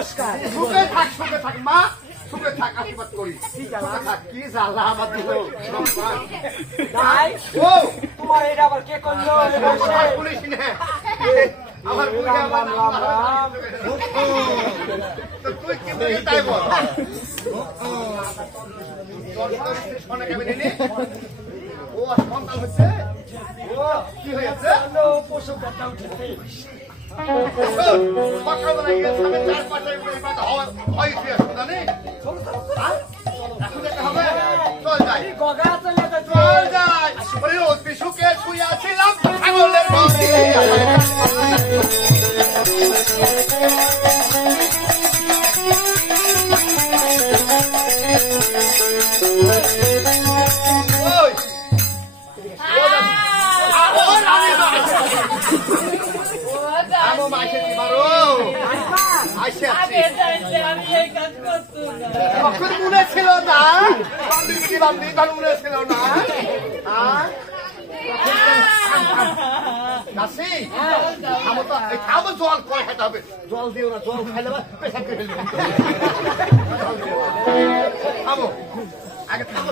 নমস্কার। সুখে থাক মা, সুখে থাক, আশীর্বাদ করি। কি জ্বালা আমার দিল। ও তোমার এটা আবার কে করলো? পুলিশ না, আমার তুই কি বলি তাই বল। ও সন্তান হচ্ছে, ও কি হয়েছে? পশু কথা উঠেছে। সকালবেলা গিয়েছে, আমি 4-5 হয় জানি এখন যেতে হবে। চল যাই, গগা চলে চল যাই। অতি সুখে শুয়াছিলাম ছাগলের ঘরে। মনে ছিল না, মনে ছিল না। খাবো, জল করে খেতে হবে। জল দিও না, জল খাইলে পেশাব করে ফেলবে। খাবো আগে, খাবো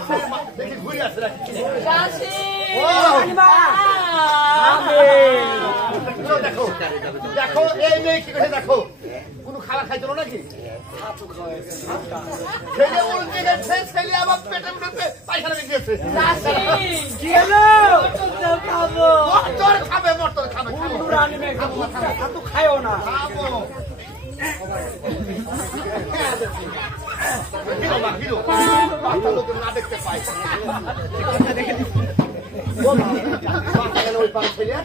দেখি ঘুরে আসে। দেখো দেখো, এই মেয়ে কি করে, দেখো কোনো খাবার খাইছিল নাকি? ছেলে উল্টে গেছে, ছেলে আবার পেটের মধ্যে পায়খানা বেরিয়েছে। মটর খাবে, মটর খাবে, খাবো খাইও না। খাবো লোক না দেখতে পাই। ওই পাড়ে ছেলে